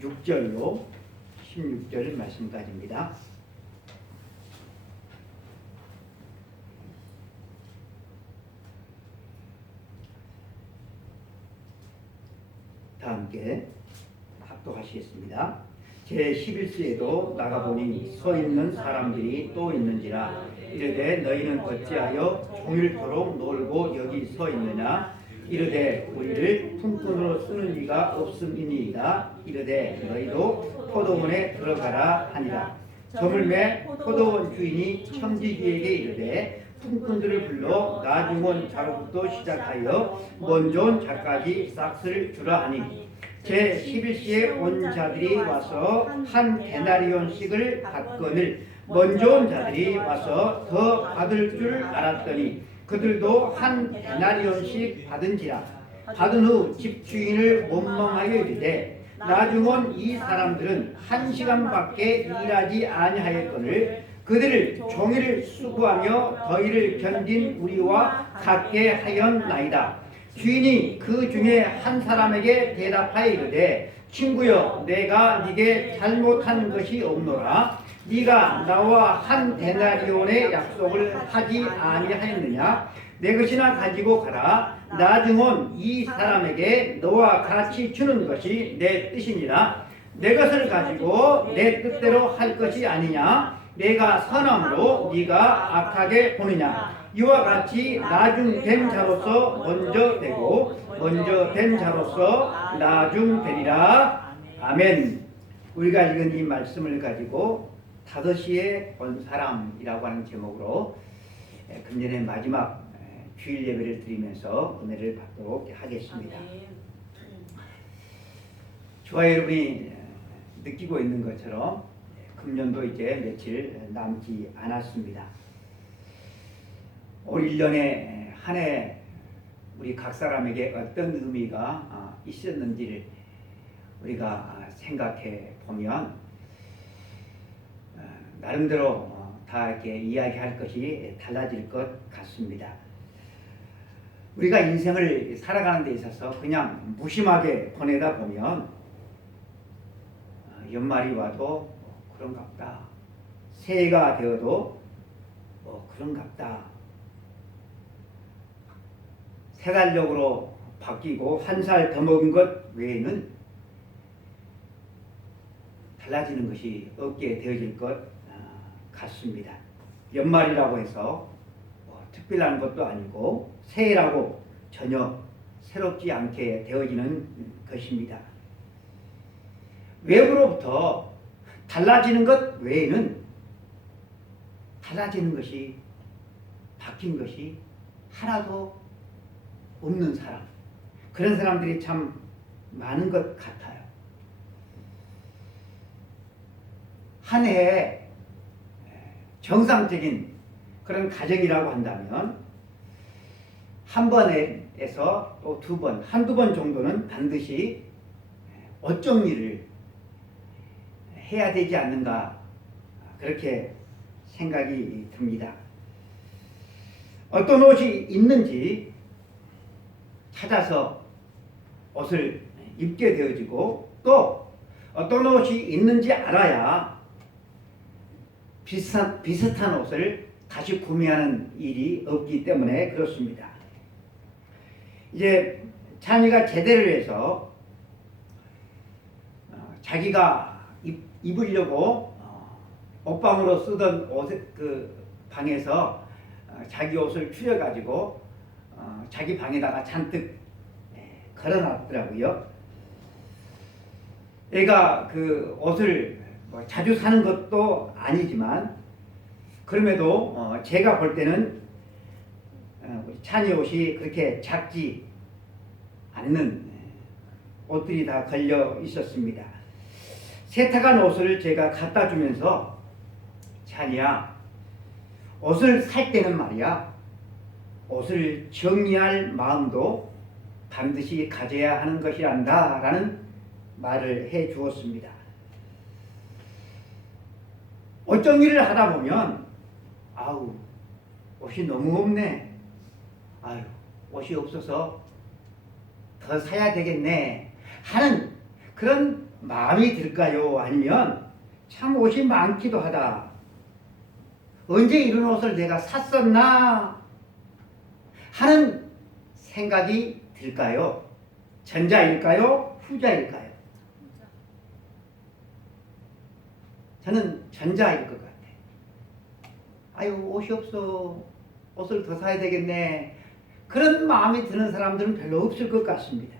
6절로 16절 말씀까지입니다. 다 함께 합독하시겠습니다. 제11시에도 나가보니 서 있는 사람들이 또 있는지라 이르되 너희는 어찌하여 종일토록 놀고 여기 서 있느냐 이르되 우리를 품꾼으로 쓰는 이가 없음이니이다. 이르되 너희도 포도원에 들어가라 하니라. 저물매 포도원 주인이 청지기에게 이르되 품꾼들을 불러 나중온 자로부터 시작하여 먼저 온 자까지 싹을 주라 하니 제11시에 온 자들이 와서 한 데나리온씩을 받거늘 먼저 온 자들이 와서 더 받을 줄 알았더니 그들도 한 데나리온씩 받은지라. 받은 후 집주인을 원망하여 이르되 나중 온 이 사람들은 1시간밖에 일하지 아니하였거늘 그들을 종일 수고하며 더위를 견딘 우리와 같게 하였나이다. 주인이 그 중에 한 사람에게 대답하여 이르되 친구여 내가 네게 잘못한 것이 없노라. 네가 나와 한 데나리온의 약속을 하지 아니하였느냐. 내 것이나 가지고 가라. 나중 온 이 사람에게 너와 같이 주는 것이 내 뜻이니라. 내 것을 가지고 내 뜻대로 할 것이 아니냐. 내가 선함으로 네가 악하게 보느냐. 이와 같이 나중된 자로서 먼저 되고 먼저 된 자로서 나중되리라. 아멘. 우리가 읽은 이 말씀을 가지고 5시에 온 사람이라고 하는 제목으로 금년의 마지막 주일 예배를 드리면서 은혜를 받도록 하겠습니다. 저와 여러분이 느끼고 있는 것처럼 금년도 이제 며칠 남지 않았습니다. 올 1년에 한 해 우리 각 사람에게 어떤 의미가 있었는지를 우리가 생각해 보면 나름대로 다 이렇게 이야기할 것이 달라질 것 같습니다. 우리가 인생을 살아가는 데 있어서 그냥 무심하게 보내다 보면 연말이 와도 그런갑다. 새해가 되어도 그런갑다. 세 달력으로 바뀌고 한 살 더 먹은 것 외에는 달라지는 것이 없게 되어질 것 같습니다. 연말이라고 해서 특별한 것도 아니고 새해라고 전혀 새롭지 않게 되어지는 것입니다. 외부로부터 달라지는 것 외에는 달라지는 것이 바뀐 것이 하나도 없는 사람, 그런 사람들이 참 많은 것 같아요. 한 해에 정상적인 그런 가정이라고 한다면 한 번에서 또 두 번, 한두 번 정도는 반드시 어쩐 일을 해야 되지 않는가 그렇게 생각이 듭니다. 어떤 옷이 있는지 찾아서 옷을 입게 되어지고 또 어떤 옷이 있는지 알아야 비슷한 옷을 다시 구매하는 일이 없기 때문에 그렇습니다. 이제 찬이가 제대를 해서 자기가 입으려고 옷방으로 쓰던 그 방에서 자기 옷을 추려가지고 자기 방에다가 잔뜩 걸어놨더라고요. 애가 그 옷을 자주 사는 것도 아니지만 그럼에도 제가 볼 때는 우리 찬이 옷이 그렇게 작지 않는 옷들이 다 걸려 있었습니다. 세탁한 옷을 제가 갖다 주면서 찬이야, 옷을 살 때는 말이야 옷을 정리할 마음도 반드시 가져야 하는 것이란다 라는 말을 해 주었습니다. 어쩐 일을 하다 보면 아우 옷이 너무 없네, 아유 옷이 없어서 더 사야 되겠네 하는 그런 마음이 들까요? 아니면 참 옷이 많기도 하다. 언제 이런 옷을 내가 샀었나 하는 생각이 들까요? 전자일까요? 후자일까요? 저는 전자일 것 같아요. 아유, 옷이 없어. 옷을 더 사야 되겠네. 그런 마음이 드는 사람들은 별로 없을 것 같습니다.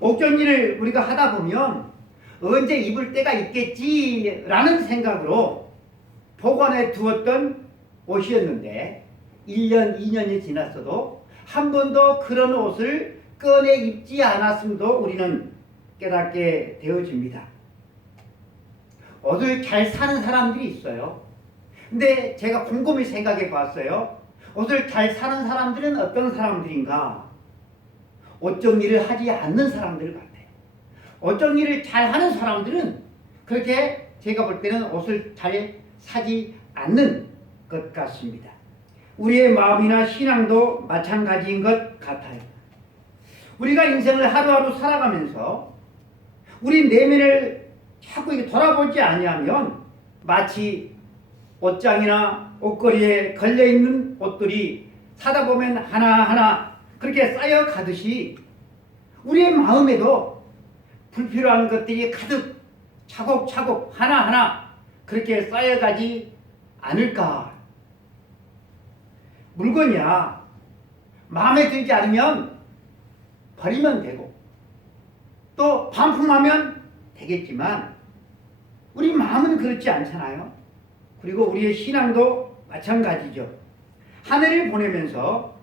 옥정리를 우리가 하다 보면 언제 입을 때가 있겠지라는 생각으로 보관해 두었던 옷이었는데 1년, 2년이 지났어도 한 번도 그런 옷을 꺼내 입지 않았음도 우리는 깨닫게 되어집니다. 옷을 잘 사는 사람들이 있어요. 근데 제가 곰곰이 생각해 봤어요. 옷을 잘 사는 사람들은 어떤 사람들인가? 옷 정리를 하지 않는 사람들 같아요. 옷 정리를 잘 하는 사람들은 그렇게 제가 볼 때는 옷을 잘 사지 않는 것 같습니다. 우리의 마음이나 신앙도 마찬가지인 것 같아요. 우리가 인생을 하루하루 살아가면서 우리 내면을 자꾸 돌아보지 아니하면 마치 옷장이나 옷걸이에 걸려있는 옷들이 사다 보면 하나하나 그렇게 쌓여 가듯이 우리의 마음에도 불필요한 것들이 가득 차곡차곡 하나하나 그렇게 쌓여가지 않을까. 물건이야 마음에 들지 않으면 버리면 되고 또 반품하면 되겠지만 우리 마음은 그렇지 않잖아요. 그리고 우리의 신앙도 마찬가지죠. 한 해를 보내면서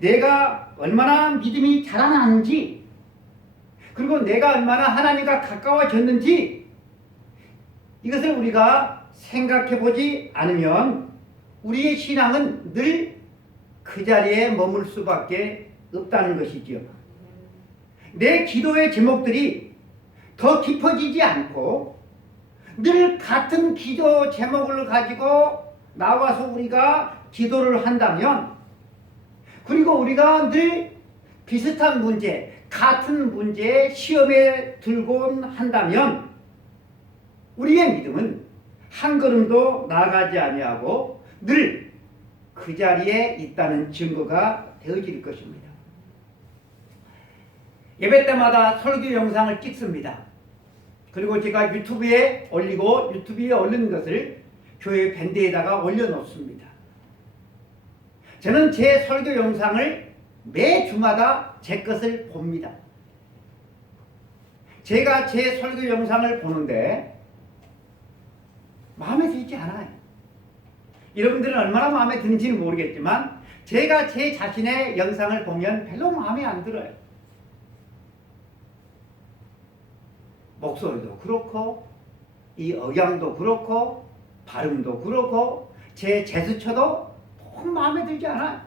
내가 얼마나 믿음이 자라나는지 그리고 내가 얼마나 하나님과 가까워졌는지 이것을 우리가 생각해 보지 않으면 우리의 신앙은 늘 그 자리에 머물 수밖에 없다는 것이지요. 내 기도의 제목들이 더 깊어지지 않고 늘 같은 기도 제목을 가지고 나와서 우리가 기도를 한다면 그리고 우리가 늘 비슷한 문제, 같은 문제에 시험에 들곤 한다면 우리의 믿음은 한 걸음도 나아가지 아니하고 늘 그 자리에 있다는 증거가 되어질 것입니다. 예배 때마다 설교 영상을 찍습니다. 그리고 제가 유튜브에 올리고 유튜브에 올린 것을 교회 밴드에다가 올려놓습니다. 저는 제 설교 영상을 매 주마다 제 것을 봅니다. 제가 제 설교 영상을 보는데 마음에 들지 않아요. 여러분들은 얼마나 마음에 드는지는 모르겠지만 제가 제 자신의 영상을 보면 별로 마음에 안 들어요. 목소리도 그렇고 이 억양도 그렇고 발음도 그렇고 제 제스처도 너무 마음에 들지 않아요.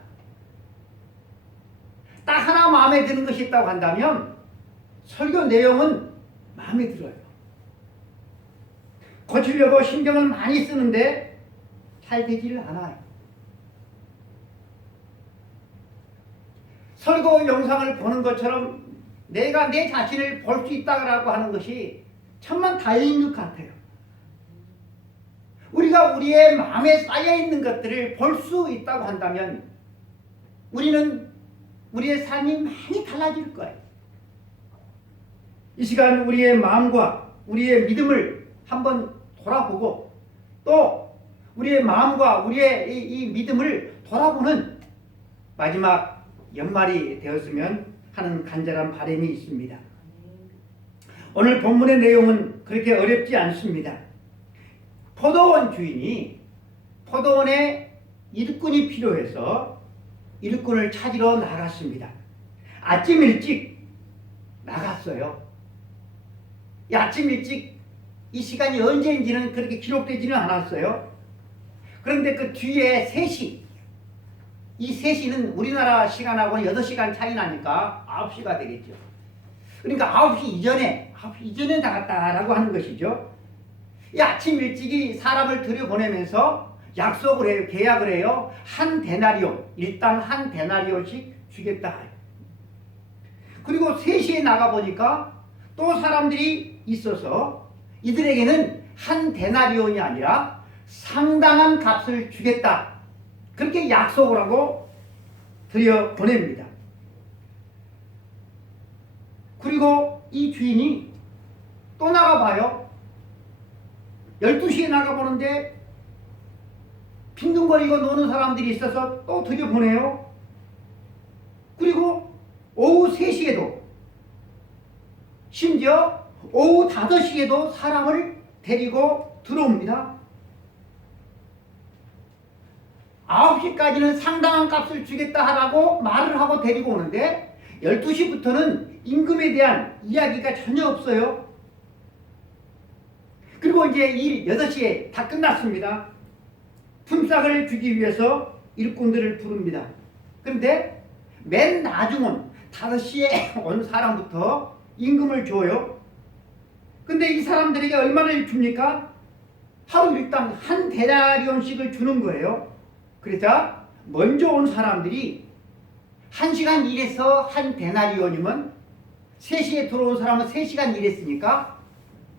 딱 하나 마음에 드는 것이 있다고 한다면 설교 내용은 마음에 들어요. 고치려고 신경을 많이 쓰는데 잘 되지를 않아요. 설교 영상을 보는 것처럼 내가 내 자신을 볼 수 있다고 하는 것이 천만 다행인 것 같아요. 우리가 우리의 마음에 쌓여있는 것들을 볼 수 있다고 한다면 우리는 우리의 삶이 많이 달라질 거예요. 이 시간 우리의 마음과 우리의 믿음을 한번 돌아보고 또 우리의 마음과 우리의 이 믿음을 돌아보는 마지막 연말이 되었으면 하는 간절한 바람이 있습니다. 오늘 본문의 내용은 그렇게 어렵지 않습니다. 포도원 주인이 포도원에 일꾼이 필요해서 일꾼을 찾으러 나갔습니다. 아침 일찍 나갔어요. 이 아침 일찍 이 시간이 언제인지는 그렇게 기록되지는 않았어요. 그런데 그 뒤에 3시, 이 3시는 우리나라 시간하고는 8시간 차이 나니까 9시가 되겠죠. 그러니까 9시 이전에 나갔다라고 하는 것이죠. 이 아침 일찍이 사람을 들여보내면서 약속을 해요. 계약을 해요. 한 데나리오, 일당 한 데나리오씩 주겠다. 그리고 3시에 나가보니까 또 사람들이 있어서 이들에게는 한 데나리온이 아니라 상당한 값을 주겠다. 그렇게 약속을 하고 들여 보냅니다. 그리고 이 주인이 또 나가봐요. 12시에 나가보는데 빈둥거리고 노는 사람들이 있어서 또 들여보내요. 그리고 오후 3시에도 심지어 오후 5시에도 사람을 데리고 들어옵니다. 9시까지는 상당한 값을 주겠다 하라고 말을 하고 데리고 오는데 12시부터는 임금에 대한 이야기가 전혀 없어요. 그리고 이제 일 6시에 다 끝났습니다. 품삯을 주기 위해서 일꾼들을 부릅니다. 그런데 맨 나중은 5시에 온 사람부터 임금을 줘요. 근데 이 사람들에게 얼마를 줍니까? 하루 일당 한 데나리온씩을 주는 거예요. 그러자 먼저 온 사람들이 1시간 일해서 한 데나리온이면 3시에 들어온 사람은 3시간 일했으니까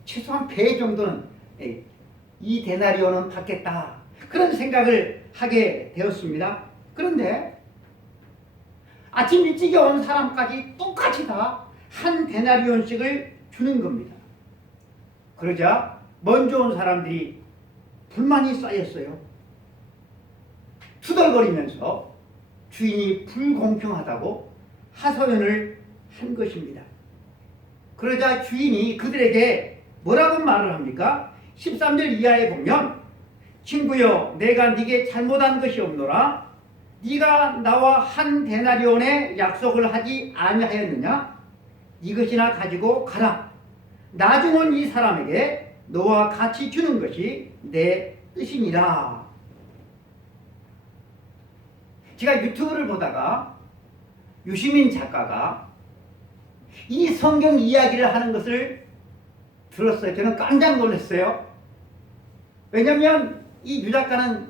최소한 배 정도는 이 데나리온은 받겠다. 그런 생각을 하게 되었습니다. 그런데 아침 일찍에 온 사람까지 똑같이 다 한 데나리온씩을 주는 겁니다. 그러자 먼저 온 사람들이 불만이 쌓였어요. 투덜거리면서 주인이 불공평하다고 하소연을 한 것입니다. 그러자 주인이 그들에게 뭐라고 말을 합니까? 13절 이하에 보면 친구여 내가 네게 잘못한 것이 없노라 네가 나와 한 데나리온의 약속을 하지 아니하였느냐? 이것이나 가지고 가라. 나중 온 이 사람에게 너와 같이 주는 것이 내 뜻이니라. 제가 유튜브를 보다가 유시민 작가가 이 성경 이야기를 하는 것을 들었어요. 저는 깜짝 놀랐어요. 왜냐하면 이 유 작가는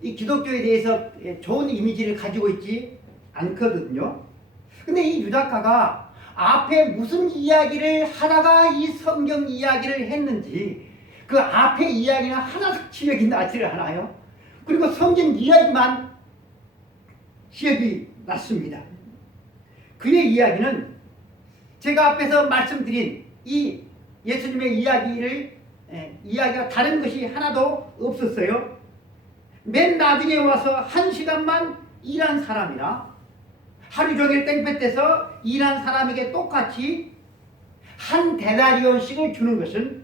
이 기독교에 대해서 좋은 이미지를 가지고 있지 않거든요. 근데 이 유 작가가 앞에 무슨 이야기를 하다가 이 성경 이야기를 했는지 그 앞에 이야기는 하나도 기억이 나지를 않아요. 그리고 성경 이야기만 기억이 났습니다. 그의 이야기는 제가 앞에서 말씀드린 이 예수님의 이야기가 다른 것이 하나도 없었어요. 맨 나중에 와서 1시간만 일한 사람이나 하루 종일 땡볕에서 일한 사람에게 똑같이 한 데나리온씩을 주는 것은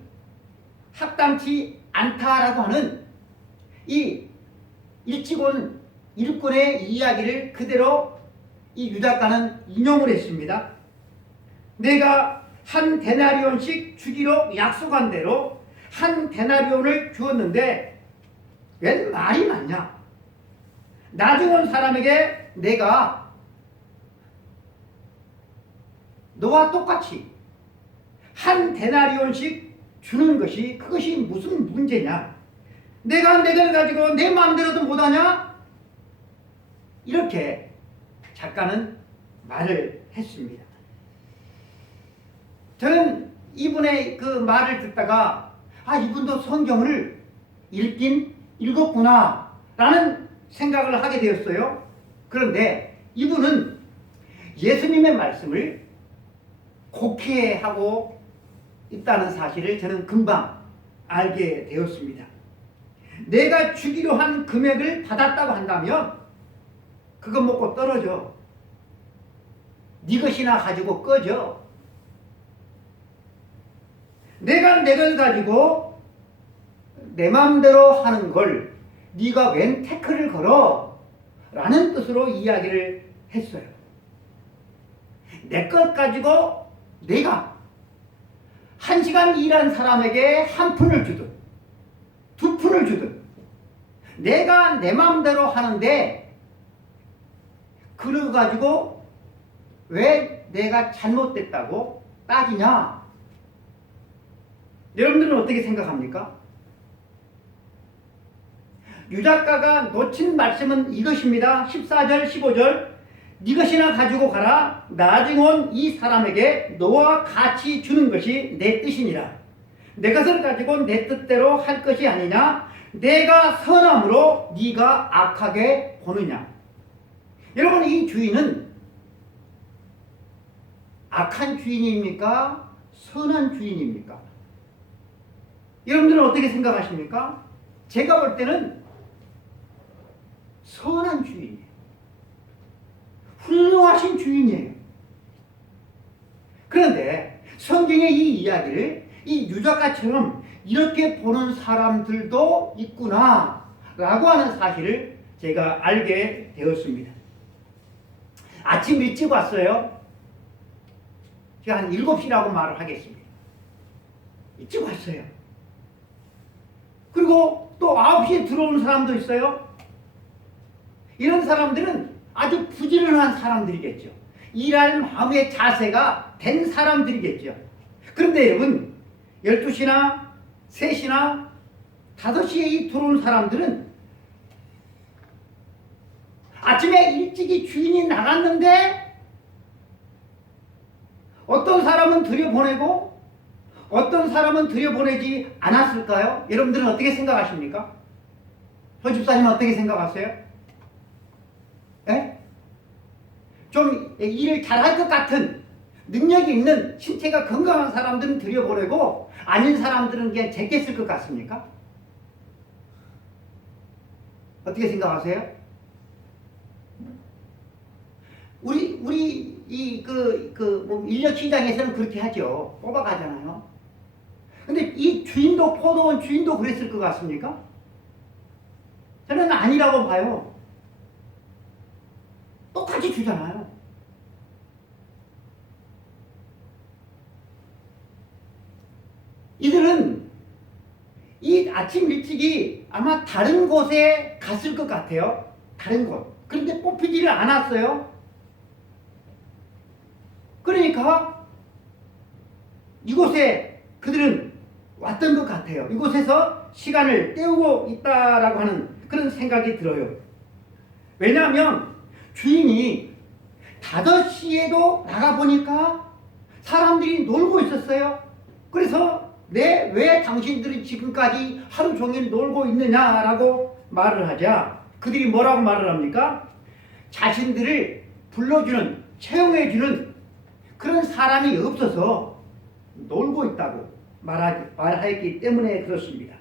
합당치 않다라고 하는 이 일찍 온 일꾼의 이야기를 그대로 이 유 작가는 인용을 했습니다. 내가 한 데나리온씩 주기로 약속한 대로 한 데나리온을 주었는데 웬 말이 맞냐? 나중 온 사람에게 내가 너와 똑같이 한 데나리온씩 주는 것이 그것이 무슨 문제냐? 내가 내 걸 가지고 내 마음대로도 못하냐? 이렇게 작가는 말을 했습니다. 저는 이분의 그 말을 듣다가 이분도 성경을 읽긴 읽었구나 라는 생각을 하게 되었어요. 그런데 이분은 예수님의 말씀을 곡해하고 있다는 사실을 저는 금방 알게 되었습니다. 내가 주기로 한 금액을 받았다고 한다면 그거 먹고 떨어져. 네 것이나 가지고 꺼져. 내가 내 걸 가지고 내 마음대로 하는 걸 네가 웬 태클을 걸어? 라는 뜻으로 이야기를 했어요. 내 것 가지고 내가 1시간 일한 사람에게 1푼을 주든 2푼을 주든 내가 내 마음대로 하는데 그걸 가지고 왜 내가 잘못됐다고 따지냐? 여러분들은 어떻게 생각합니까? 유 작가가 놓친 말씀은 이것입니다. 14절 15절 네 것이나 가지고 가라. 나중 온 이 사람에게 너와 같이 주는 것이 내 뜻이니라. 내 것을 가지고 내 뜻대로 할 것이 아니냐. 내가 선함으로 네가 악하게 보느냐. 여러분, 이 주인은 악한 주인입니까? 선한 주인입니까? 여러분들은 어떻게 생각하십니까? 제가 볼 때는 선한 주인이에요. 훌륭하신 주인이에요. 그런데 성경의 이 이야기를 이 유다가처럼 이렇게 보는 사람들도 있구나 라고 하는 사실을 제가 알게 되었습니다. 아침 일찍 왔어요. 제가 한 7시라고 말을 하겠습니다. 일찍 왔어요. 그리고 또 9시에 들어오는 사람도 있어요. 이런 사람들은 아주 부지런한 사람들이겠죠. 일할 마음의 자세가 된 사람들이겠죠. 그런데 여러분, 12시나 3시나 5시에 들어온 사람들은 아침에 일찍이 주인이 나갔는데 어떤 사람은 들여보내고 어떤 사람은 들여보내지 않았을까요? 여러분들은 어떻게 생각하십니까? 저 집사님은 어떻게 생각하세요? 예? 좀 일을 잘할 것 같은 능력이 있는 신체가 건강한 사람들은 들여보내고 아닌 사람들은 그냥 제꼈을 것 같습니까? 어떻게 생각하세요? 우리 뭐 인력 시장에서는 그렇게 하죠. 뽑아가잖아요. 근데 이 주인도, 포도원 주인도 그랬을 것 같습니까? 저는 아니라고 봐요. 똑같이 주잖아요. 이들은 이 아침 일찍이 아마 다른 곳에 갔을 것 같아요. 다른 곳. 그런데 뽑히지를 않았어요. 그러니까 이곳에 그들은 왔던 것 같아요. 이곳에서 시간을 때우고 있다라고 하는 그런 생각이 들어요. 왜냐하면 주인이 5시에도 나가보니까 사람들이 놀고 있었어요. 그래서 왜 당신들이 지금까지 하루 종일 놀고 있느냐라고 말을 하자 그들이 뭐라고 말을 합니까? 자신들을 불러주는, 채용해주는 그런 사람이 없어서 놀고 있다고 말하였기 때문에 그렇습니다.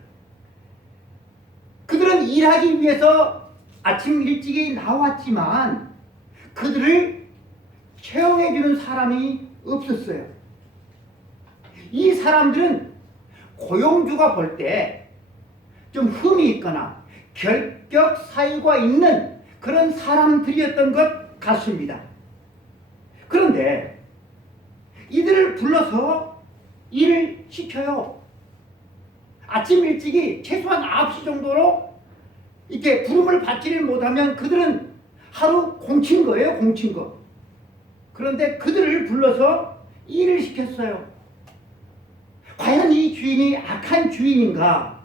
그들은 일하기 위해서 아침 일찍이 나왔지만 그들을 채용해주는 사람이 없었어요. 이 사람들은 고용주가 볼 때 좀 흠이 있거나 결격 사유가 있는 그런 사람들이었던 것 같습니다. 그런데 이들을 불러서 일을 시켜요. 아침 일찍이 최소한 9시 정도로 이렇게 부름을 받지를 못하면 그들은 하루 공친 거예요, 공친 거. 그런데 그들을 불러서 일을 시켰어요. 과연 이 주인이 악한 주인인가?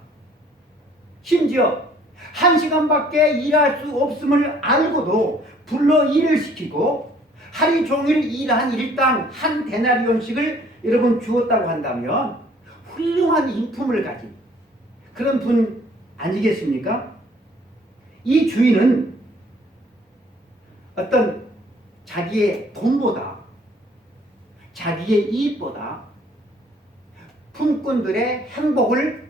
심지어 1시간밖에 일할 수 없음을 알고도 불러 일을 시키고 하루 종일 일한 일당 한 데나리온씩을 여러분 주었다고 한다면 훌륭한 인품을 가진 그런 분 아니겠습니까? 이 주인은 어떤 자기의 돈보다 자기의 이익보다 품꾼들의 행복을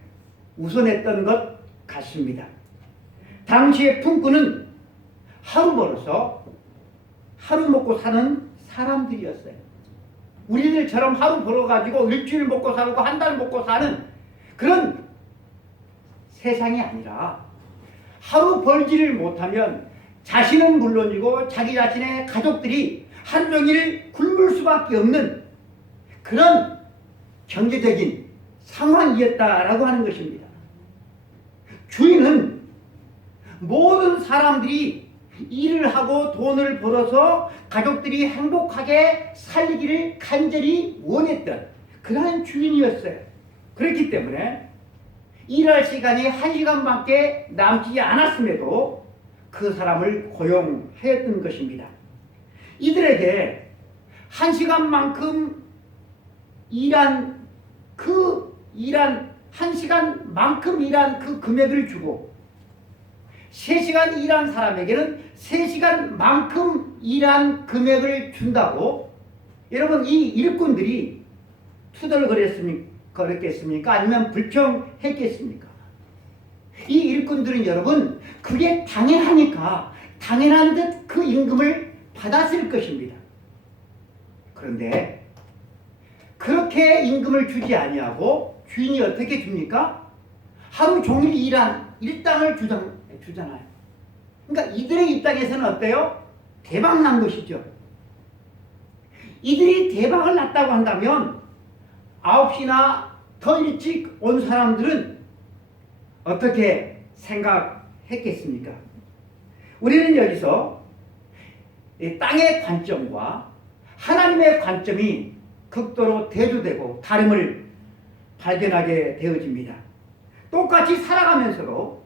우선했던 것 같습니다. 당시의 품꾼은 하루 벌어서 하루 먹고 사는 사람들이었어요. 우리들처럼 하루 벌어가지고 일주일 먹고 살고 한 달 먹고 사는 그런 세상이 아니라 하루 벌지를 못하면 자신은 물론이고 자기 자신의 가족들이 하루 종일 굶을 수밖에 없는 그런 경제적인 상황이었다라고 하는 것입니다. 주인은 모든 사람들이 일을 하고 돈을 벌어서 가족들이 행복하게 살기를 간절히 원했던 그러한 주인이었어요. 그렇기 때문에 일할 시간이 1시간밖에 남지 않았음에도 그 사람을 고용하였던 것입니다. 이들에게 1시간만큼 일한 1시간만큼 일한 그 금액을 주고 3시간 일한 사람에게는 3시간만큼 일한 금액을 준다고 여러분 이 일꾼들이 투덜거렸겠습니까? 아니면 불평했겠습니까? 이 일꾼들은 여러분 그게 당연하니까 당연한 듯 그 임금을 받았을 것입니다. 그런데 그렇게 임금을 주지 아니하고 주인이 어떻게 줍니까? 하루 종일 일한 일당을 주잖아요. 그러니까 이들의 입장에서는 어때요? 대박 난 것이죠. 이들이 대박을 났다고 한다면 9시나 더 일찍 온 사람들은 어떻게 생각했겠습니까? 우리는 여기서 땅의 관점과 하나님의 관점이 극도로 대조되고 다름을 발견하게 되어집니다. 똑같이 살아가면서도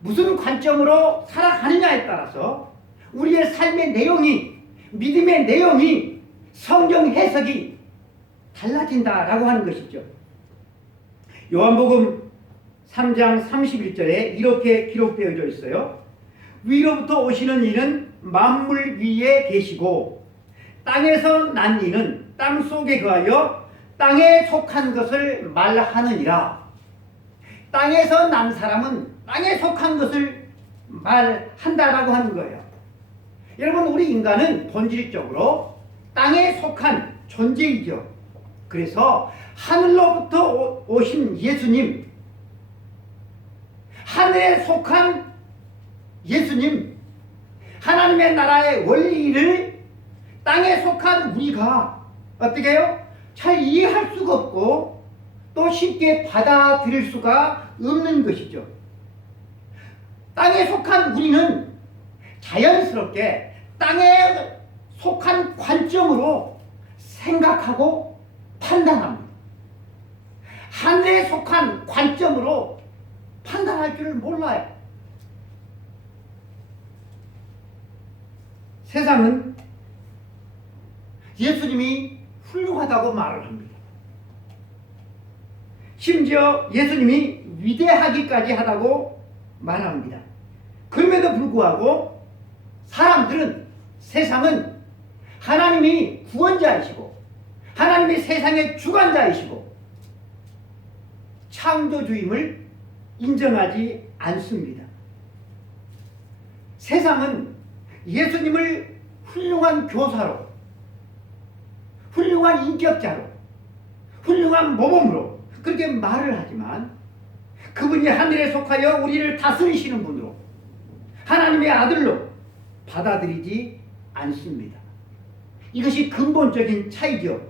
무슨 관점으로 살아가느냐에 따라서 우리의 삶의 내용이, 믿음의 내용이, 성경 해석이 달라진다라고 하는 것이죠. 요한복음 3장 31절에 이렇게 기록되어져 있어요. 위로부터 오시는 이는 만물 위에 계시고 땅에서 난 이는 땅 속에 거하여 땅에 속한 것을 말하느니라. 땅에서 난 사람은 땅에 속한 것을 말한다라고 하는 거예요. 여러분 우리 인간은 본질적으로 땅에 속한 존재이죠. 그래서 하늘로부터 오신 예수님, 하늘에 속한 예수님, 하나님의 나라의 원리를 땅에 속한 우리가 어떻게 해요? 잘 이해할 수가 없고 또 쉽게 받아들일 수가 없는 것이죠. 땅에 속한 우리는 자연스럽게 땅에 속한 관점으로 생각하고 판단합니다. 하늘에 속한 관점으로 판단할 줄 몰라요. 세상은 예수님이 훌륭하다고 말을 합니다. 심지어 예수님이 위대하기까지 하다고 말합니다. 그럼에도 불구하고 사람들은, 세상은 하나님이 구원자이시고 하나님이 세상의 주관자이시고 창조주임을 인정하지 않습니다. 세상은 예수님을 훌륭한 교사로, 훌륭한 인격자로, 훌륭한 모범으로 그렇게 말을 하지만 그분이 하늘에 속하여 우리를 다스리시는 분으로 하나님의 아들로 받아들이지 않습니다. 이것이 근본적인 차이죠.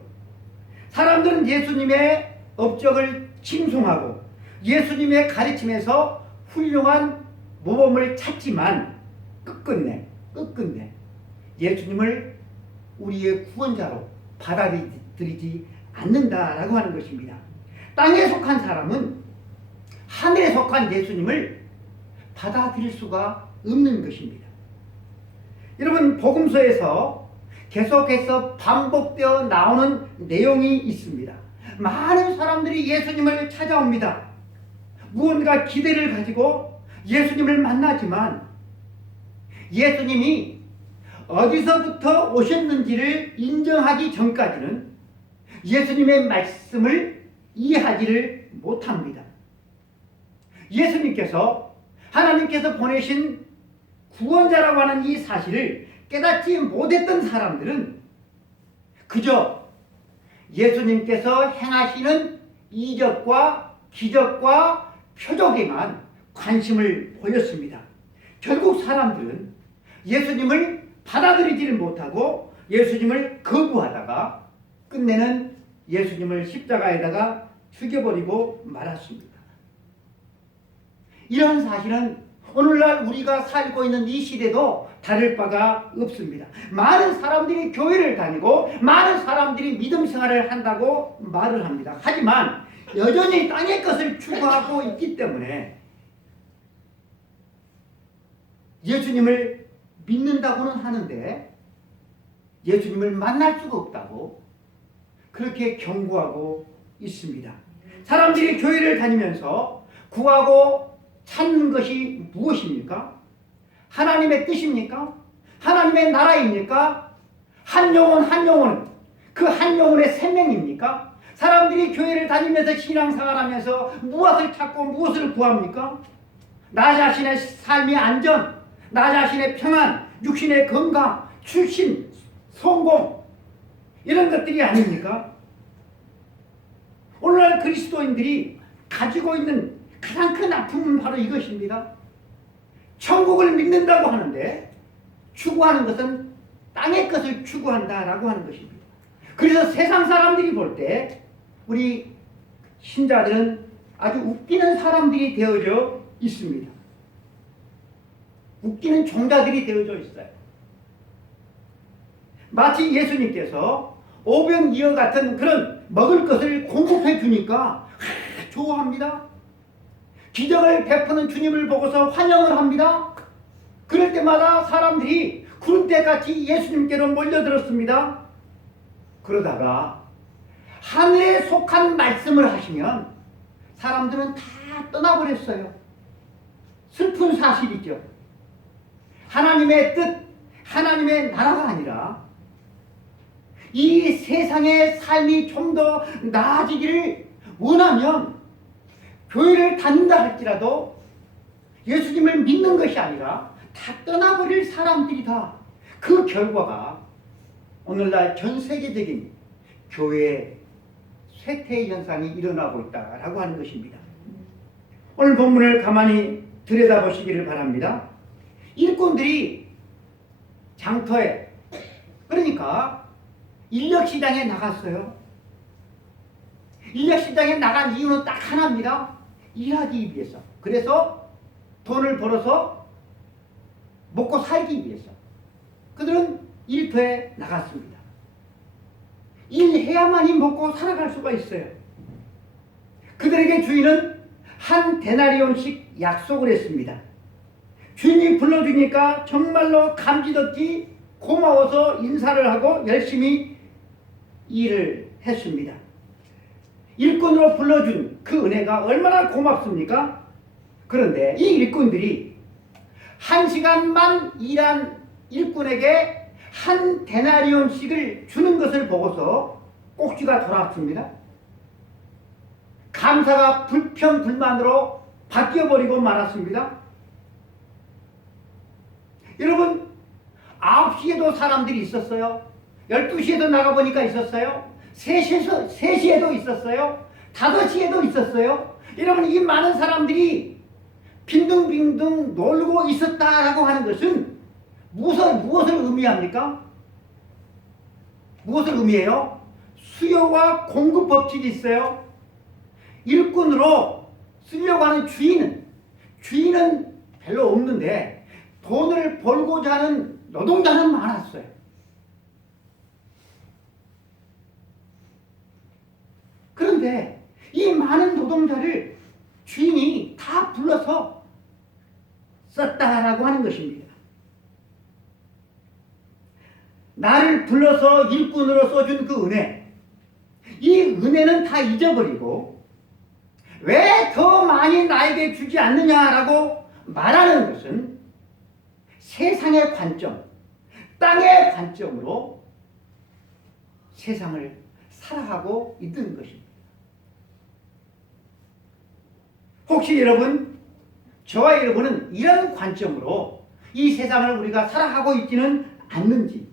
사람들은 예수님의 업적을 칭송하고 예수님의 가르침에서 훌륭한 모범을 찾지만 끝끝내 예수님을 우리의 구원자로 받아들이지 않는다라고 하는 것입니다. 땅에 속한 사람은 하늘에 속한 예수님을 받아들일 수가 없는 것입니다. 여러분, 복음서에서 계속해서 반복되어 나오는 내용이 있습니다. 많은 사람들이 예수님을 찾아옵니다. 무언가 기대를 가지고 예수님을 만나지만 예수님이 어디서부터 오셨는지를 인정하기 전까지는 예수님의 말씀을 이해하지를 못합니다. 예수님께서 하나님께서 보내신 구원자라고 하는 이 사실을 깨닫지 못했던 사람들은 그저 예수님께서 행하시는 이적과 기적과 표적에만 관심을 보였습니다. 결국 사람들은 예수님을 받아들이지를 못하고 예수님을 거부하다가 끝내는 예수님을 십자가에다가 죽여버리고 말았습니다. 이런 사실은 오늘날 우리가 살고 있는 이 시대도 다를 바가 없습니다. 많은 사람들이 교회를 다니고 많은 사람들이 믿음 생활을 한다고 말을 합니다. 하지만 여전히 땅의 것을 추구하고 있기 때문에 예수님을 믿는다고는 하는데 예수님을 만날 수가 없다고 그렇게 경고하고 있습니다. 사람들이 교회를 다니면서 구하고 찾는 것이 무엇입니까? 하나님의 뜻입니까? 하나님의 나라입니까? 한 영혼 한 영혼, 그 한 영혼의 생명입니까? 사람들이 교회를 다니면서 신앙생활 하면서 무엇을 찾고 무엇을 구합니까? 나 자신의 삶의 안전, 나 자신의 평안, 육신의 건강, 출신, 성공, 이런 것들이 아닙니까? 오늘날 그리스도인들이 가지고 있는 가장 큰 아픔은 바로 이것입니다. 천국을 믿는다고 하는데 추구하는 것은 땅의 것을 추구한다라고 하는 것입니다. 그래서 세상 사람들이 볼 때 우리 신자들은 아주 웃기는 사람들이 되어져 있습니다. 웃기는 종자들이 되어져 있어요. 마치 예수님께서 오병이어 같은 그런 먹을 것을 공급해 주니까 좋아합니다. 기적을 베푸는 주님을 보고서 환영을 합니다. 그럴 때마다 사람들이 구름대같이 예수님께로 몰려들었습니다. 그러다가 하늘에 속한 말씀을 하시면 사람들은 다 떠나버렸어요. 슬픈 사실이죠. 하나님의 뜻, 하나님의 나라가 아니라 이 세상의 삶이 좀 더 나아지기를 원하면 교회를 다닌다 할지라도 예수님을 믿는 것이 아니라 다 떠나버릴 사람들이다. 그 결과가 오늘날 전 세계적인 교회 쇠퇴 현상이 일어나고 있다라고 하는 것입니다. 오늘 본문을 가만히 들여다보시기를 바랍니다. 일꾼들이 장터에, 그러니까 인력시장에 나갔어요. 인력시장에 나간 이유는 딱 하나입니다. 일하기 위해서. 그래서 돈을 벌어서 먹고 살기 위해서 그들은 일터에 나갔습니다. 일해야만이 먹고 살아갈 수가 있어요. 그들에게 주인은 한 데나리온씩 약속을 했습니다. 주인이 불러주니까 정말로 감지덕지 고마워서 인사를 하고 열심히 일을 했습니다. 일꾼으로 불러준 그 은혜가 얼마나 고맙습니까? 그런데 이 일꾼들이 1시간만 일한 일꾼에게 한 데나리온씩을 주는 것을 보고서 꼭지가 돌아왔습니다. 감사가 불평불만으로 바뀌어버리고 말았습니다. 여러분, 9시에도 사람들이 있었어요. 12시에도 나가보니까 있었어요. 3시에도 있었어요. 5시에도 있었어요. 여러분, 이 많은 사람들이 빈둥빈둥 놀고 있었다라고 하는 것은 무엇을 의미합니까? 무엇을 의미해요? 수요와 공급 법칙이 있어요. 일꾼으로 쓰려고 하는 주인은 별로 없는데 돈을 벌고자 하는 노동자는 많았어요. 그런데 이 많은 노동자를 주인이 다 불러서 썼다라고 하는 것입니다. 나를 불러서 일꾼으로 써준 그 은혜, 이 은혜는 다 잊어버리고 왜 더 많이 나에게 주지 않느냐라고 말하는 것은 세상의 관점, 땅의 관점으로 세상을 살아가고 있는 것입니다. 혹시 여러분, 저와 여러분은 이런 관점으로 이 세상을 우리가 살아가고 있지는 않는지,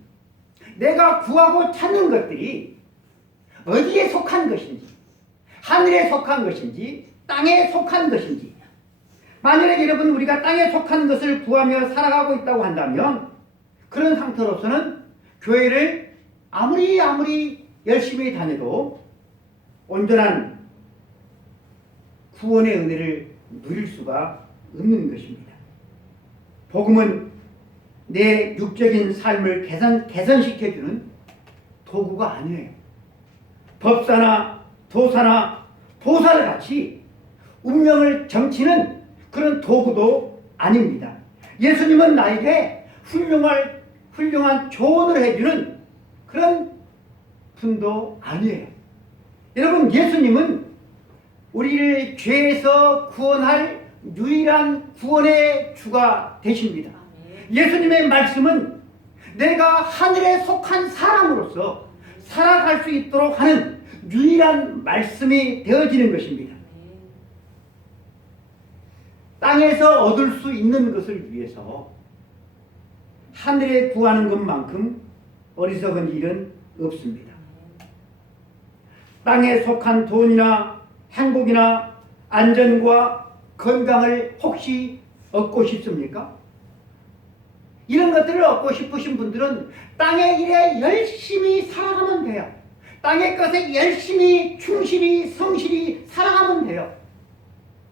내가 구하고 찾는 것들이 어디에 속한 것인지, 하늘에 속한 것인지 땅에 속한 것인지, 만약에 여러분 우리가 땅에 속한 것을 구하며 살아가고 있다고 한다면 그런 상태로서는 교회를 아무리 열심히 다녀도 온전한 구원의 은혜를 누릴 수가 없는 것입니다. 복음은 내 육적인 삶을 개선시켜주는 도구가 아니에요. 법사나 도사나 보살 같이 운명을 점치는 그런 도구도 아닙니다. 예수님은 나에게 훌륭한 조언을 해주는 그런 분도 아니에요. 여러분, 예수님은 우리를 죄에서 구원할 유일한 구원의 주가 되십니다. 예수님의 말씀은 내가 하늘에 속한 사람으로서 살아갈 수 있도록 하는 유일한 말씀이 되어지는 것입니다. 땅에서 얻을 수 있는 것을 위해서 하늘에 구하는 것만큼 어리석은 일은 없습니다. 땅에 속한 돈이나 행복이나 안전과 건강을 혹시 얻고 싶습니까? 이런 것들을 얻고 싶으신 분들은 땅의 일에 열심히 살아가면 돼요. 땅의 것에 열심히 충실히 성실히 살아가면 돼요.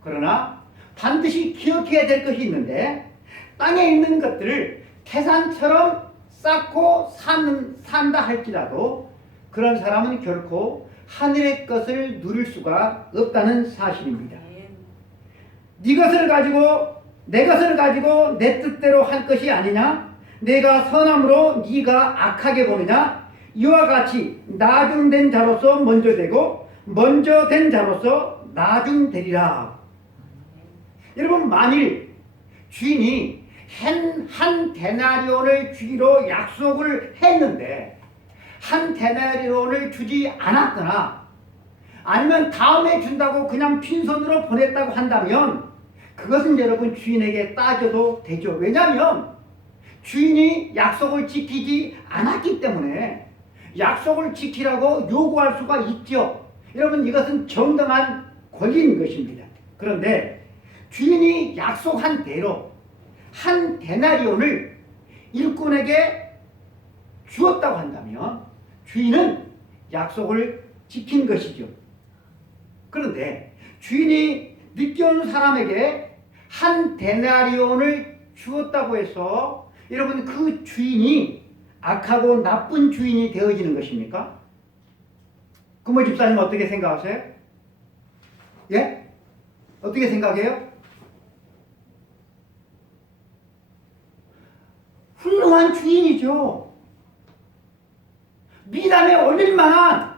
그러나 반드시 기억해야 될 것이 있는데, 땅에 있는 것들을 태산처럼 쌓고 산다 할지라도 그런 사람은 결코 하늘의 것을 누릴 수가 없다는 사실입니다. 네 것을 가지고 내 것을 가지고 내 뜻대로 할 것이 아니냐? 내가 선함으로 네가 악하게 보느냐? 이와 같이 나중된 자로서 먼저 되고 먼저 된 자로서 나중되리라. 여러분, 만일 주인이 한 데나리온을 주기로 약속을 했는데 한 데나리온을 주지 않았거나 아니면 다음에 준다고 그냥 빈손으로 보냈다고 한다면 그것은 여러분 주인에게 따져도 되죠. 왜냐하면 주인이 약속을 지키지 않았기 때문에 약속을 지키라고 요구할 수가 있죠. 여러분, 이것은 정당한 권리인 것입니다. 그런데 주인이 약속한 대로 한 데나리온을 일꾼에게 주었다고 한다면 주인은 약속을 지킨 것이죠. 그런데 주인이 늦게 온 사람에게 한 데나리온을 주었다고 해서 여러분, 그 주인이 악하고 나쁜 주인이 되어지는 것입니까? 금호 집사님 어떻게 생각하세요? 예? 어떻게 생각해요? 훌륭한 주인이죠. 미담에 올릴 만한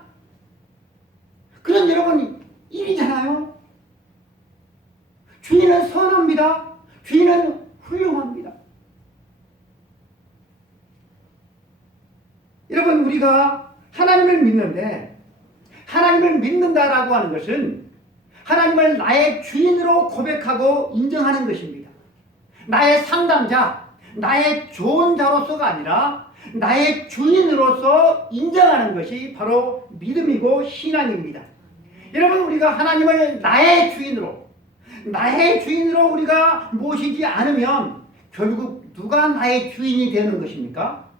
그런 여러분 일이잖아요. 주인은 선합니다. 주인은 훌륭합니다. 여러분, 우리가 하나님을 믿는데 하나님을 믿는다라고 하는 것은 하나님을 나의 주인으로 고백하고 인정하는 것입니다. 나의 상담자, 나의 좋은 자로서가 아니라 나의 주인으로서 인정하는 것이 바로 믿음이고 신앙입니다. 여러분, 우리가 하나님을 나의 주인으로 우리가 모시지 않으면 결국 누가 나의 주인이 되는 것입니까?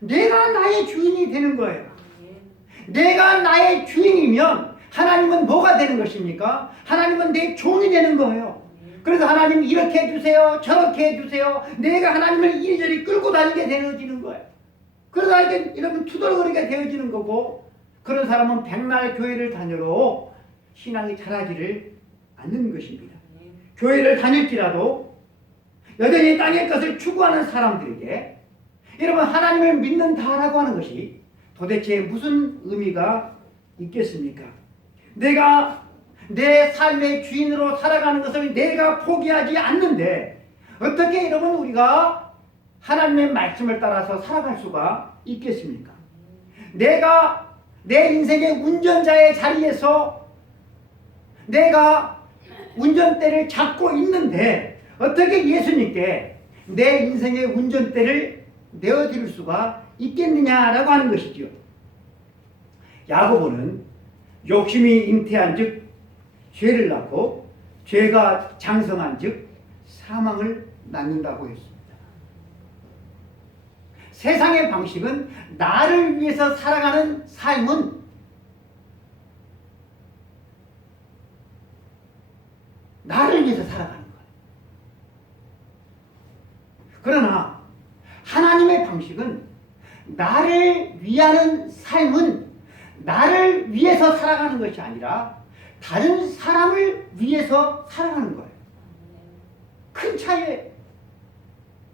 내가 나의 주인이 되는 거예요. 내가 나의 주인이면 하나님은 뭐가 되는 것입니까? 하나님은 내 종이 되는 거예요. 그래서 하나님 이렇게 해주세요, 저렇게 해주세요. 내가 하나님을 이리저리 끌고 다니게 되어지는 거예요. 그러다 이게 여러분 투덜거리게 되어지는 거고, 그런 사람은 백날 교회를 다녀도 신앙이 자라지를 않는 것입니다. 교회를 다닐지라도 여전히 땅의 것을 추구하는 사람들에게 여러분, 하나님을 믿는다라고 하는 것이 도대체 무슨 의미가 있겠습니까? 내가 내 삶의 주인으로 살아가는 것을 내가 포기하지 않는데 어떻게 여러분 우리가 하나님의 말씀을 따라서 살아갈 수가 있겠습니까? 내가 내 인생의 운전자의 자리에서 내가 운전대를 잡고 있는데 어떻게 예수님께 내 인생의 운전대를 내어드릴 수가 있겠느냐라고 하는 것이죠. 야고보는 욕심이 잉태한 즉 죄를 낳고 죄가 장성한 즉 사망을 낳는다고 했습니다. 세상의 방식은 나를 위해서 살아가는 삶은 나를 위해서 살아가는 거예요. 그러나 하나님의 방식은 나를 위하는 삶은 나를 위해서 살아가는 것이 아니라 다른 사람을 위해서 살아가는 거예요. 큰 차이예요.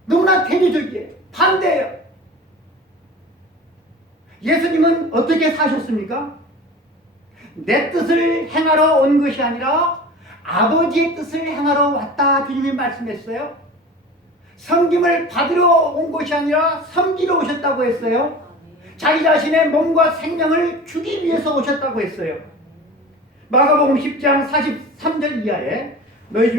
너무나 대리적이에요. 반대예요. 예수님은 어떻게 사셨습니까? 내 뜻을 행하러 온 것이 아니라 아버지의 뜻을 행하러 왔다, 주님이 말씀했어요. 섬김을 받으러 온 것이 아니라 섬기러 오셨다고 했어요. 자기 자신의 몸과 생명을 주기 위해서 오셨다고 했어요. 마가복음 10장 43절 이하에 너희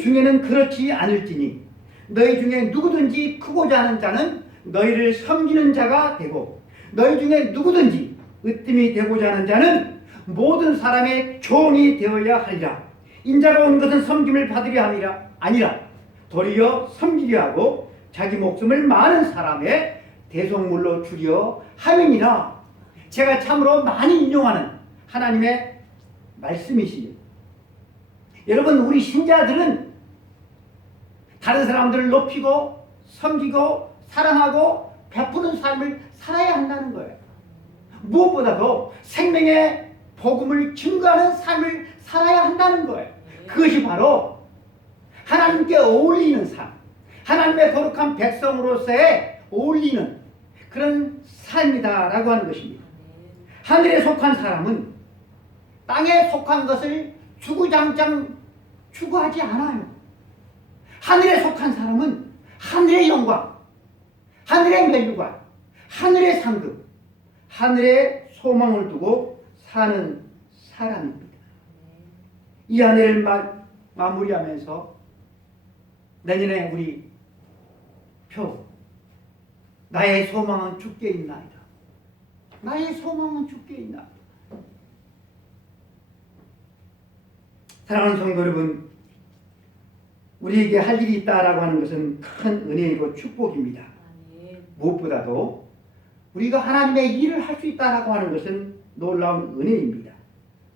중에는 그렇지 않을지니 너희 중에 누구든지 크고자 하는 자는 너희를 섬기는 자가 되고 너희 중에 누구든지 으뜸이 되고자 하는 자는 모든 사람의 종이 되어야 하리라. 인자가 온 것은 섬김을 받으려 함이라 아니라 도리어 섬기려 하고 자기 목숨을 많은 사람의 대속물로 주려 함이니라. 제가 참으로 많이 인용하는 하나님의 말씀이시죠. 여러분, 우리 신자들은 다른 사람들을 높이고 섬기고 사랑하고 베푸는 삶을 살아야 한다는 거예요. 무엇보다도 생명의 복음을 증거하는 삶을 살아야 한다는 거예요. 그것이 바로 하나님께 어울리는 삶, 하나님의 거룩한 백성으로서의 어울리는 그런 삶이다라고 하는 것입니다. 하늘에 속한 사람은 땅에 속한 것을 주구장창 추구하지 않아요. 하늘에 속한 사람은 하늘의 영광, 하늘의 멸류관, 하늘의 상급, 하늘의 소망을 두고 사는 사람입니다. 이 한 해를 마무리하면서 내년에 우리 표 나의 소망은 주께 있나이다. 나의 소망은 주께 있나이다. 사랑하는 성도 여러분, 우리에게 할 일이 있다라고 하는 것은 큰 은혜이고 축복입니다. 무엇보다도 우리가 하나님의 일을 할 수 있다라고 하는 것은 놀라운 은혜입니다.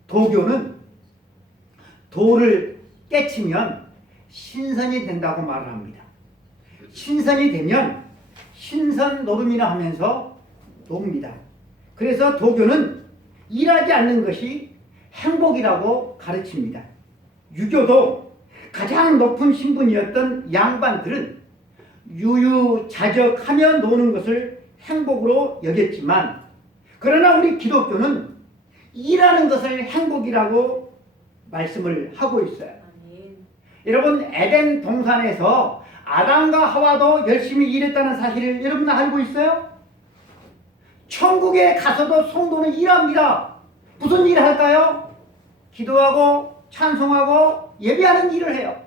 도교는 도를 깨치면 신선이 된다고 말을 합니다. 신선이 되면 신선 노름이나 하면서 놉니다. 그래서 도교는 일하지 않는 것이 행복이라고 가르칩니다. 유교도 가장 높은 신분이었던 양반들은 유유자적하며 노는 것을 행복으로 여겼지만, 그러나 우리 기독교는 일하는 것을 행복이라고 말씀을 하고 있어요. 여러분, 에덴 동산에서 아담과 하와도 열심히 일했다는 사실을 여러분 알고 있어요? 천국에 가서도 성도는 일합니다. 무슨 일을 할까요? 기도하고 찬송하고 예배하는 일을 해요.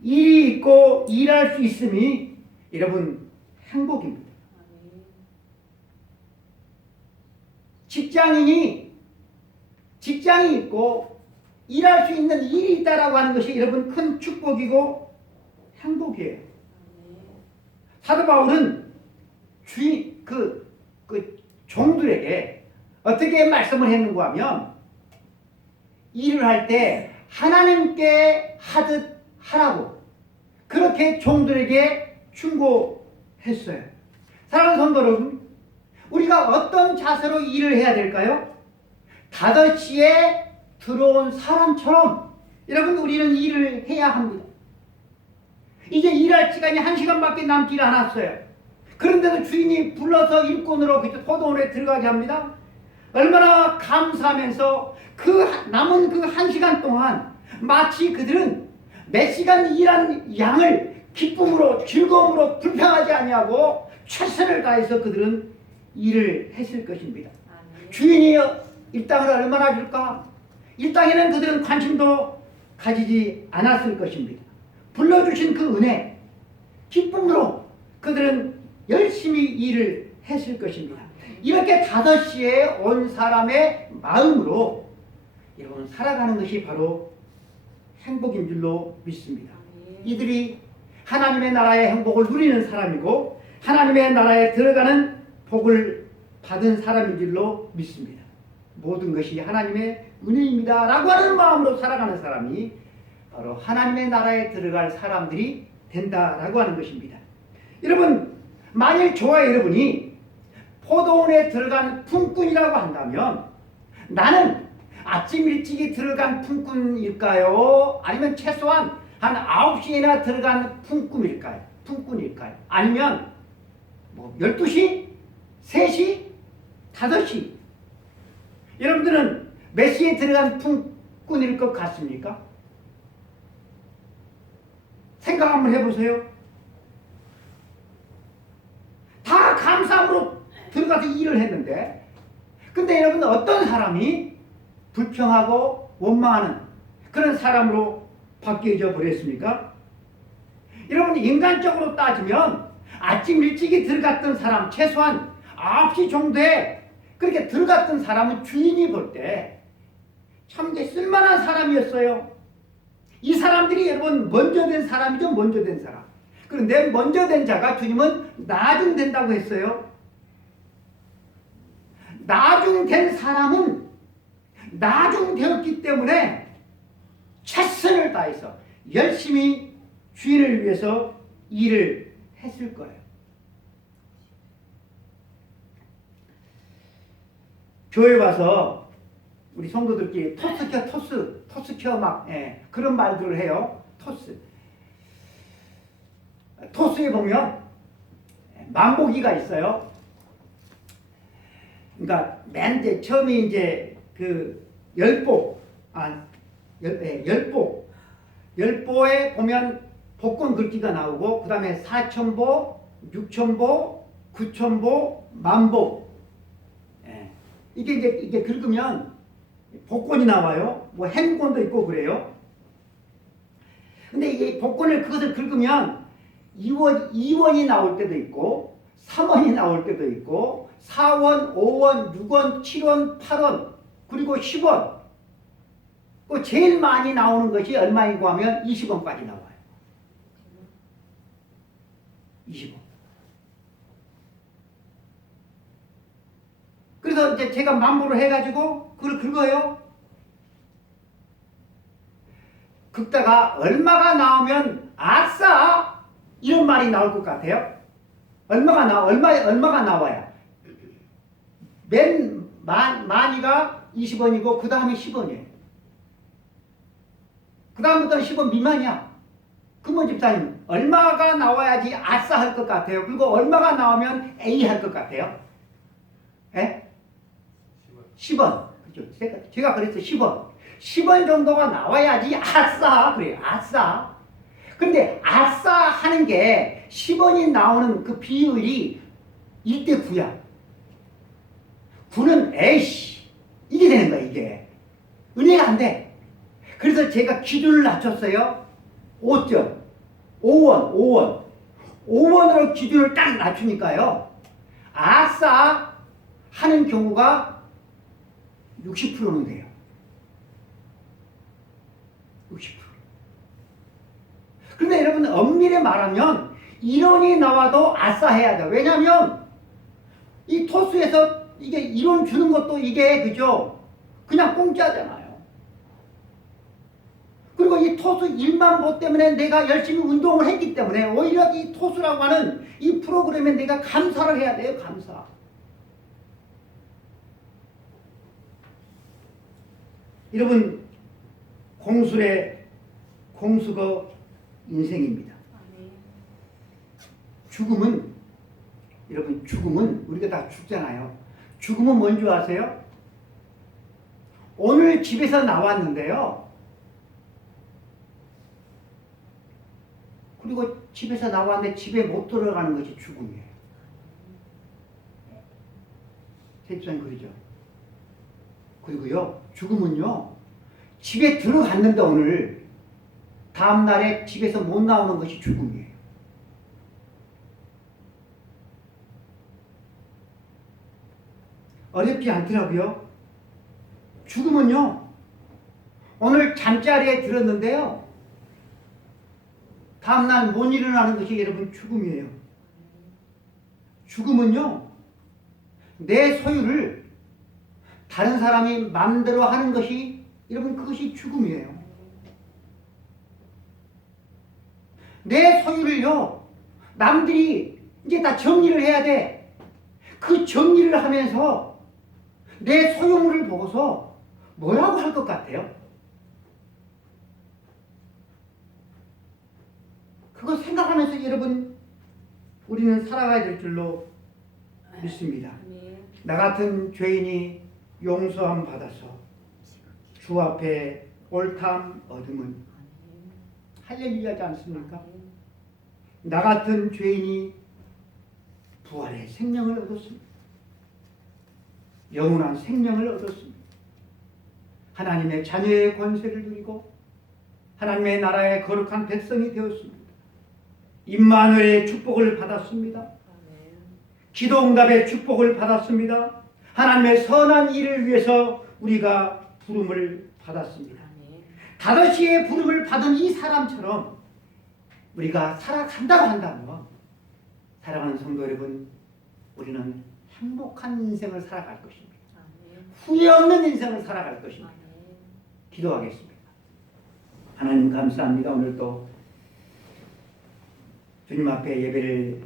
일이 있고 일할 수 있음이 여러분 행복입니다. 직장이 있고 일할 수 있는 일이 있다라고 하는 것이 여러분 큰 축복이고 행복이에요. 사도 바울은 종들에게 어떻게 말씀을 했는가 하면, 일을 할 때 하나님께 하듯 하라고 그렇게 종들에게 충고했어요. 사랑하는 성도 여러분, 우리가 어떤 자세로 일을 해야 될까요? 5시에 들어온 사람처럼 여러분 우리는 일을 해야 합니다. 이제 일할 시간이 1시간밖에 남지 않았어요. 그런데도 주인이 불러서 일꾼으로 포도원에 들어가게 합니다. 얼마나 감사하면서 그 남은 그 1시간 동안 마치 그들은 몇 시간 일한 양을 기쁨으로 즐거움으로 불평하지 아니하고 최선을 다해서 그들은 일을 했을 것입니다. 주인이 일당을 얼마나 줄까? 일당에는 그들은 관심도 가지지 않았을 것입니다. 불러주신 그 은혜, 기쁨으로 그들은 열심히 일을 했을 것입니다. 이렇게 5시에 온 사람의 마음으로 여러분 살아가는 것이 바로 행복인 줄로 믿습니다. 이들이 하나님의 나라의 행복을 누리는 사람이고 하나님의 나라에 들어가는 복을 받은 사람인 줄로 믿습니다. 모든 것이 하나님의 은혜입니다 라고 하는 마음으로 살아가는 사람이 바로 하나님의 나라에 들어갈 사람들이 된다라고 하는 것입니다. 여러분, 만일 저와 여러분이 포도원에 들어간 품꾼이라고 한다면 나는 아침 일찍이 들어간 품꾼일까요? 아니면 최소한 한 9시에나 들어간 품꾼일까요? 품꾼일까요? 아니면 뭐 12시? 3시? 5시? 여러분들은 몇 시에 들어간 품꾼일 것 같습니까? 생각 한번 해보세요. 다 감사함으로 들어가서 일을 했는데, 근데 여러분 어떤 사람이 불평하고 원망하는 그런 사람으로 바뀌어져 버렸습니까? 여러분 인간적으로 따지면 아침 일찍이 들어갔던 사람, 최소한 9시 정도에 그렇게 들어갔던 사람은 주인이 볼 때 참 쓸만한 사람이었어요. 이 사람들이 여러분 먼저 된 사람이죠. 먼저 된 사람. 그런데 먼저 된 자가 주님은 나중된다고 했어요. 나중된 사람은 나중되었기 때문에 최선을 다해서 열심히 주인을 위해서 일을 했을 거예요. 교회 와서 우리 성도들끼리 토스 켜 막 그런 말들을 해요. 토스에 보면 만보기가 있어요. 그러니까 맨 이제 처음에 이제 그 열보에 보면 복권 글귀가 나오고, 그 다음에 4천보, 6천보, 9천보, 만보. 이게 긁으면 복권이 나와요. 뭐 행운권도 있고 그래요. 근데 이게 그것을 긁으면 2원이 나올 때도 있고, 3원이 나올 때도 있고, 4원, 5원, 6원, 7원, 8원, 그리고 10원. 그 제일 많이 나오는 것이 얼마인고 하면 20원까지 나와요. 20원. 그래서 이제 제가 만보를 해가지고 그걸 긁어요. 긁다가 얼마가 나오면 아싸! 이런 말이 나올 것 같아요. 얼마가 나와야. 맨 많이가 20원이고 그 다음에 10원이에요. 그 다음부터는 10원 미만이야. 그러면 집사님 얼마가 나와야지 아싸 할 것 같아요? 그리고 얼마가 나오면 A 할 것 같아요? 예? 10원. 그렇죠. 제가 그랬어요. 10원. 10원 정도가 나와야지 아싸. 그래요. 아싸. 근데 아싸 하는 게 10원이 나오는 그 비율이 1대 9야. 9는 에이씨. 이게 되는 거야, 이게. 은혜가 안 돼. 그래서 제가 기준을 낮췄어요. 5점. 5원. 5원으로 기준을 딱 낮추니까요. 아싸 하는 경우가 60%는 돼요. 60%. 그런데 여러분 엄밀히 말하면 1원이 나와도 아싸 해야 돼요. 왜냐하면 이 토스에서 이게 1원 주는 것도 이게 그죠? 그냥 공짜잖아요. 그리고 이 토스 1만 보 때문에 내가 열심히 운동을 했기 때문에 오히려 이 토스라고 하는 이 프로그램에 내가 감사를 해야 돼요. 감사. 여러분 공수가 인생입니다. 죽음은 우리가 다 죽잖아요. 죽음은 뭔지 아세요? 오늘 집에서 나왔는데요. 그리고 집에서 나왔는데 집에 못 들어가는 것이 죽음이에요. 세입사님 그러죠? 그리고요, 죽음은요, 집에 들어갔는데 오늘 다음날에 집에서 못 나오는 것이 죽음이에요. 어렵지 않더라고요. 죽음은요, 오늘 잠자리에 들었는데요, 다음날 못 일어나는 것이 여러분 죽음이에요. 죽음은요, 내 소유를 다른 사람이 마음대로 하는 것이 여러분 그것이 죽음이에요. 내 소유를요, 남들이 이제 다 정리를 해야 돼. 그 정리를 하면서 내 소유물을 보고서 뭐라고 할 것 같아요? 그거 생각하면서 여러분 우리는 살아가야 될 줄로 믿습니다. 나 같은 죄인이 용서함 받아서 주 앞에 옳담 얻음은 할렐루야지 않습니까? 나 같은 죄인이 부활의 생명을 얻었습니다. 영원한 생명을 얻었습니다. 하나님의 자녀의 권세를 누리고 하나님의 나라의 거룩한 백성이 되었습니다. 임마누엘의 축복을 받았습니다. 기도응답의 축복을 받았습니다. 하나님의 선한 일을 위해서 우리가 부름을 받았습니다. 다섯이의 부름을 받은 이 사람처럼 우리가 살아간다고 한다면 사랑하는 성도 여러분, 우리는 행복한 인생을 살아갈 것입니다. 후회 없는 인생을 살아갈 것입니다. 기도하겠습니다. 하나님 감사합니다. 오늘도 주님 앞에 예배를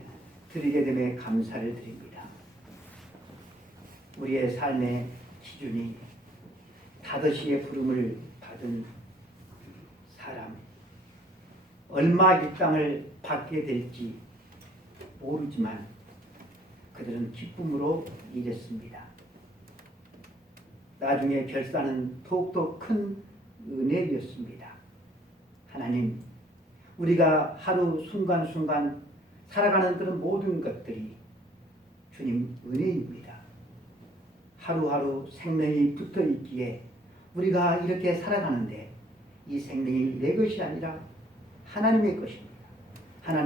드리게 됨에 감사를 드립니다. 우리의 삶의 기준이 다섯이의 부름을 받은 사람, 얼마 이 땅을 받게 될지 모르지만 그들은 기쁨으로 일했습니다. 나중에 결산은 더욱더 큰 은혜였습니다. 하나님, 우리가 하루 순간순간 살아가는 그런 모든 것들이 주님 은혜입니다. 하루하루 생명이 붙어 있기에 우리가 이렇게 살아가는데 이 생명이 내 것이 아니라 하나님의 것입니다. 하나님